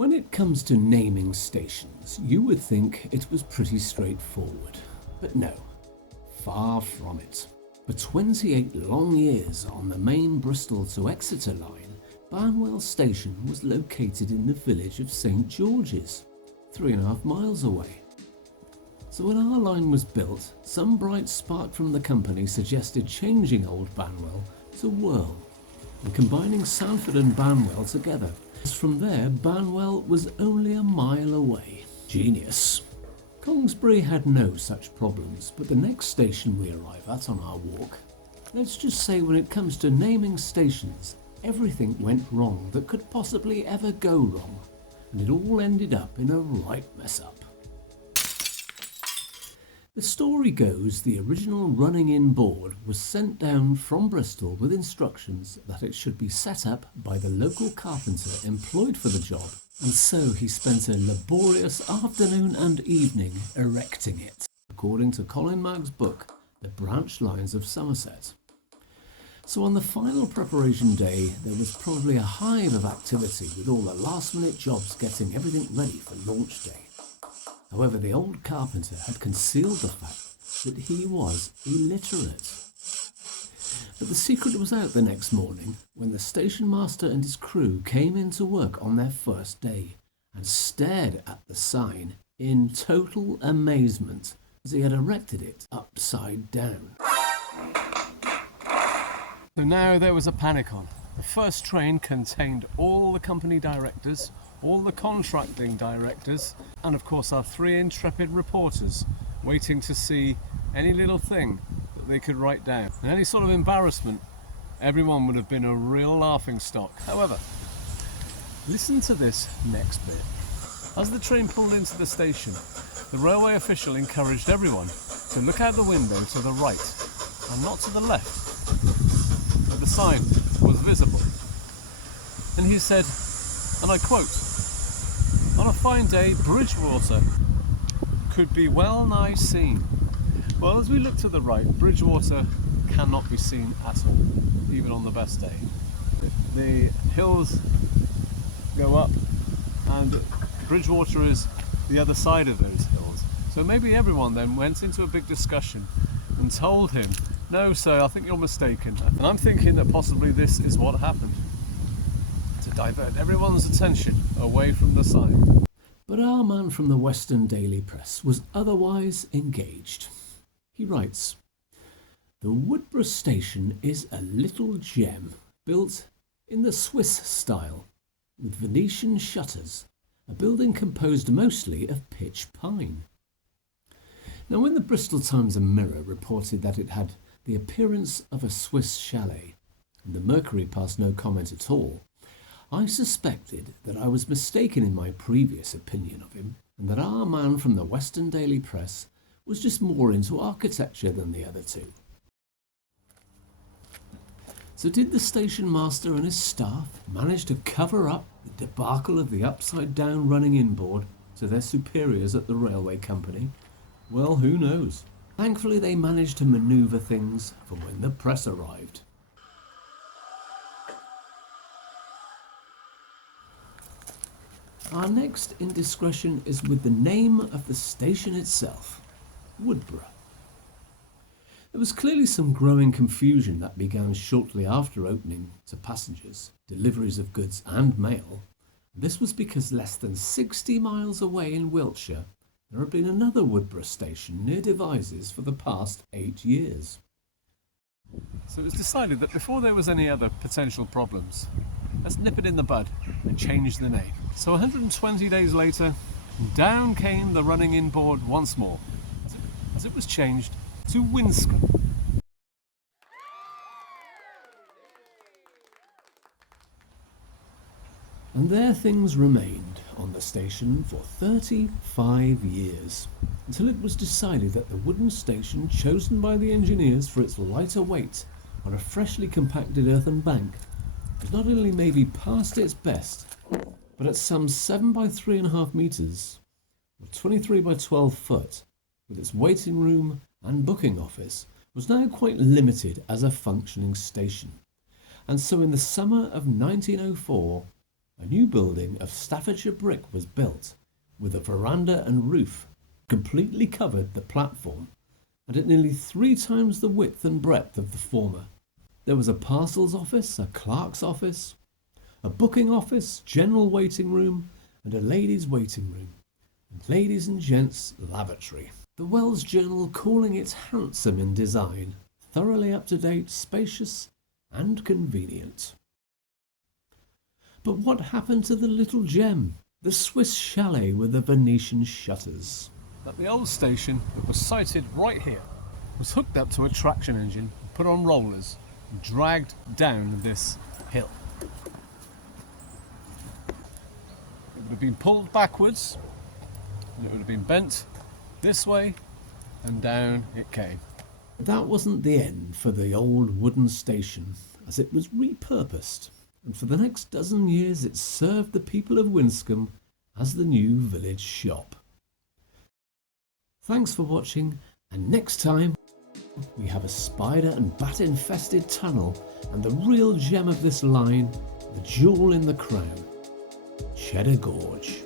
When it comes to naming stations, you would think it was pretty straightforward. But no, far from it. For 28 long years on the main Bristol to Exeter line, Barnwell Station was located in the village of St George's, 3.5 miles away. So when our line was built, some bright spark from the company suggested changing Old Barnwell to Whirl and combining Sanford and Barnwell together. From there, Barnwell was only a mile away. Genius. Congsbury had no such problems, but the next station we arrive at on our walk, let's just say when it comes to naming stations, everything went wrong that could possibly ever go wrong, and it all ended up in a right mess up. The story goes the original running-in board was sent down from Bristol with instructions that it should be set up by the local carpenter employed for the job, and so he spent a laborious afternoon and evening erecting it, according to Colin Magg's book, The Branch Lines of Somerset. So on the final preparation day, there was probably a hive of activity with all the last-minute jobs getting everything ready for launch day. However, the old carpenter had concealed the fact that he was illiterate. But the secret was out the next morning when the station master and his crew came into work on their first day and stared at the sign in total amazement as he had erected it upside down. So now there was a panic on. The first train contained all the company directors, all the contracting directors, and of course our 3 intrepid reporters waiting to see any little thing that they could write down. And any sort of embarrassment, everyone would have been a real laughing stock. However, listen to this next bit. As the train pulled into the station, the railway official encouraged everyone to look out the window to the right and not to the left, where the sign was visible. And he said, and I quote, "On a fine day, Bridgewater could be well nigh seen." Well, as we look to the right, Bridgewater cannot be seen at all, even on the best day. The hills go up and Bridgewater is the other side of those hills. So maybe everyone then went into a big discussion and told him, "No, sir, I think you're mistaken." And I'm thinking that possibly this is what happened, to divert everyone's attention away from the sign. But our man from the Western Daily Press was otherwise engaged. He writes, "The Woodborough Station is a little gem built in the Swiss style with Venetian shutters, a building composed mostly of pitch pine." Now, when the Bristol Times and Mirror reported that it had the appearance of a Swiss chalet, and the Mercury passed no comment at all, I suspected that I was mistaken in my previous opinion of him, and that our man from the Western Daily Press was just more into architecture than the other two. So did the station master and his staff manage to cover up the debacle of the upside-down running-in board to their superiors at the railway company? Well, who knows? Thankfully, they managed to manoeuvre things for when the press arrived. Our next indiscretion is with the name of the station itself, Woodborough. There was clearly some growing confusion that began shortly after opening to passengers, deliveries of goods and mail. This was because less than 60 miles away in Wiltshire, there had been another Woodborough station near Devizes for the past 8 years. So it was decided that before there was any other potential problems, let's nip it in the bud and change the name. So 120 days later, down came the running-in board once more, as it was changed to Winscombe. And there things remained on the station for 35 years, until it was decided that the wooden station chosen by the engineers for its lighter weight on a freshly compacted earthen bank was not only maybe past its best, but at some 7 by 3.5 metres, or 23 by 12 foot, with its waiting room and booking office, was now quite limited as a functioning station. And so in the summer of 1904, a new building of Staffordshire brick was built, with a veranda and roof, completely covered the platform, and at nearly 3 times the width and breadth of the former. There was a parcels office, a clerk's office, a booking office, general waiting room, and a ladies' waiting room, and ladies' and gents' lavatory. The Wells Journal calling it handsome in design, thoroughly up-to-date, spacious, and convenient. But what happened to the little gem, the Swiss chalet with the Venetian shutters? At the old station that was sited right here was hooked up to a traction engine, put on rollers, and dragged down this hill. It would have been pulled backwards, and it would have been bent this way, and down it came. That wasn't the end for the old wooden station, as it was repurposed, and for the next dozen years it served the people of Winscombe as the new village shop. Thanks for watching, and next time we have a spider and bat infested tunnel and the real gem of this line, the jewel in the crown, Cheddar Gorge.